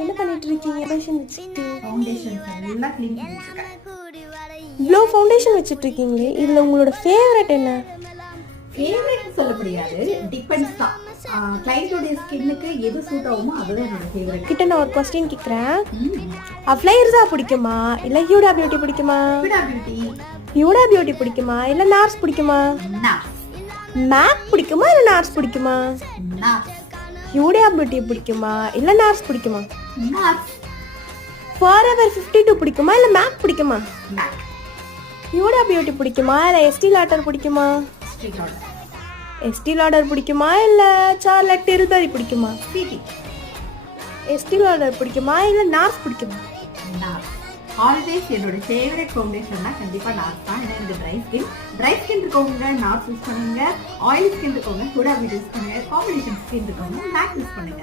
என்ன பண்ணிட்டு இருக்கீங்க? ஃபவுண்டேஷன் வச்சுட்டு ஃபவுண்டேஷன் எல்லாம் க்ளீன் பண்ணிட்டு இருக்கேன். இவ்வளோ ஃபவுண்டேஷன் வச்சுட்டு இருக்கீங்களே, இதில் உங்களோட ஃபேவரட் என்ன? ஃபேவரட் சொல்ல முடியாது, டிபெண்ட்ஸ் தான். கிளைண்டோடைய ஸ்கின்னுக்கு எது சூட் ஆகுமோ அதுதான் என்னோட ஃபேவரட். கிட்ட நான் ஒரு கொஸ்டின் கேட்குறேன். அஃப்ளைர்ஸா பிடிக்குமா இல்லை ஹியூடா பியூட்டி பிடிக்குமா? ஹியூடா பியூட்டி பிடிக்குமா இல்லை நார்ஸ் பிடிக்குமா? மேக் பிடிக்குமா இல்லை நார்ஸ் பிடிக்குமா? ஹியூடா பியூட்டி பிடிக்குமா இல்லை நார்ஸ் பிடிக்குமா? ஃபாரெவர் 52 பிடிக்குமா இல்லை மேக் பிடிக்குமா? ஹியூடா பியூட்டி பிடிக்குமா இல்லை எஸ்டி லாடர் பிடிக்குமா? எஸ்டி லாடர் பிடிக்குமா இல்லை சார்லட் டில்பரி பிடிக்குமா? எஸ்டி லாடர் பிடிக்குமா இல்லை நார்ஸ் பிடிக்குமா? ஆல்வேஸ் என்னோட ஃபேவரட் ஃபவுண்டேஷன்னா கண்டிப்பாக நார்ஸ் தான். ஏன்னா எனக்கு ட்ரை ஸ்கின் இருக்கவங்க நார்ஸ் யூஸ் பண்ணுங்க, ஆயில் ஸ்கின் இருக்கவங்க ஹுடா பியூட்டி யூஸ் பண்ணுங்க, காம்பினேஷன் ஸ்கின் இருக்கவங்க மேக் யூஸ் பண்ணுங்க.